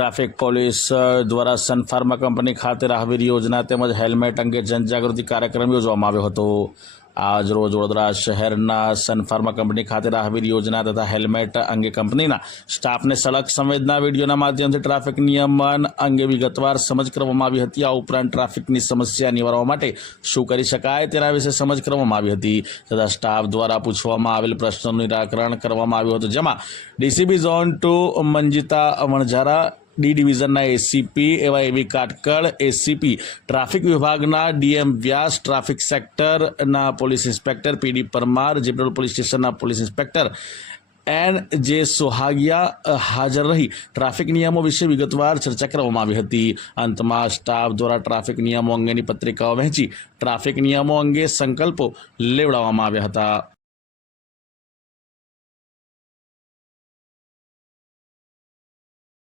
Traffic police દ્વારા Sun Pharma company ખાતે રાહવીર યોજના તેમજ હેલ્મેટ અંગે જનજાગૃતિ કાર્યક્રમ યોજવામાં આવ્યો હતો। આજ રોજ વડોદરા શહેરના સન ફાર્મા કંપની ખાતે રાહવીર યોજના તથા હેલ્મેટ અંગે કંપનીના સ્ટાફને સળગ સંવેદના વિડીયોના માધ્યમથી ટ્રાફિક નિયમન અંગે વિગતવાર સમજ કરવામાં આવી હતી। આ ઉપરાંત ટ્રાફિકની સમસ્યા નિવારવા માટે શું કરી શકાય તેના વિશે સમજ કરવામાં આવી હતી તથા સ્ટાફ દ્વારા પૂછવામાં આવેલ પ્રશ્નોનું નિરાકરણ કરવામાં આવ્યું હતું, જેમાં DCB zone 2 Manjita Vanzara, D ડિવિઝનના એસીપી એવા એવી કાટકળ, એસીપી ટ્રાફિક વિભાગના ડીએમ વ્યાસ, ટ્રાફિક સેક્ટરના પોલીસ ઇન્સ્પેક્ટર પીડી પરમાર, જેપીરોલ પોલીસ સ્ટેશનના પોલીસ ઇન્સ્પેક્ટર એન.જે. સોહાગિયા હાજર રહી ટ્રાફિક નિયમો વિશે વિગતવાર ચર્ચા કરવામાં આવી હતી। અંતમાં સ્ટાફ દ્વારા ટ્રાફિક નિયમો અંગેની પત્રિકાઓ વહેંચી ટ્રાફિક નિયમો અંગે સંકલ્પો લેવડાવવામાં આવ્યા હતા।